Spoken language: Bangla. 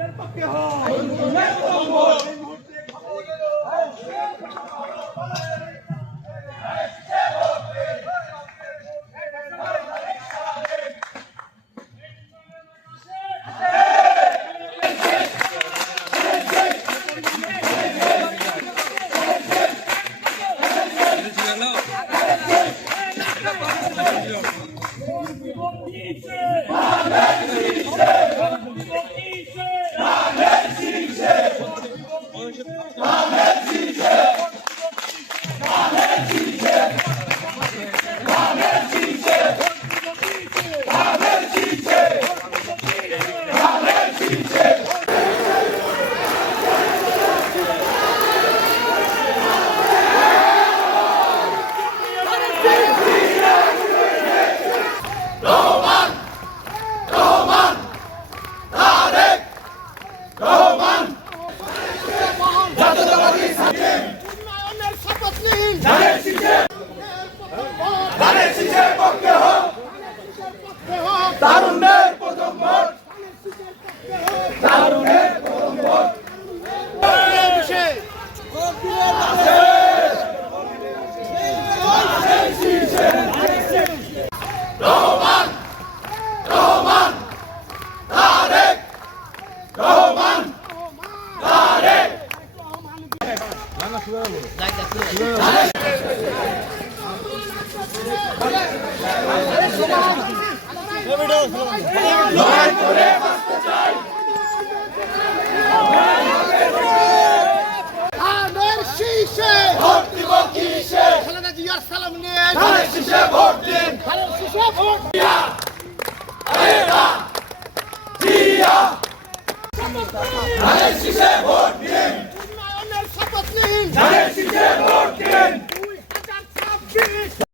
মুহূর্তের পক্ষে হয়। এই Amém. তারুণ্যের প্রথম ভোট তারুণ্যের প্রথম ভোট রহমান তারেক লড়াই করে বাঁচতে চাই আমের শীষে ভোট দিব কিসে খালেদা জিয়ার সালাম নিয়ে ধানের শীষে ভোট দিন ধানের শীষে ভোট দিয়া খালেদা জিয়া ধানের শীষে ভোট দিন উন্নয়নের শপথ নিন ধানের শীষে ভোট দিন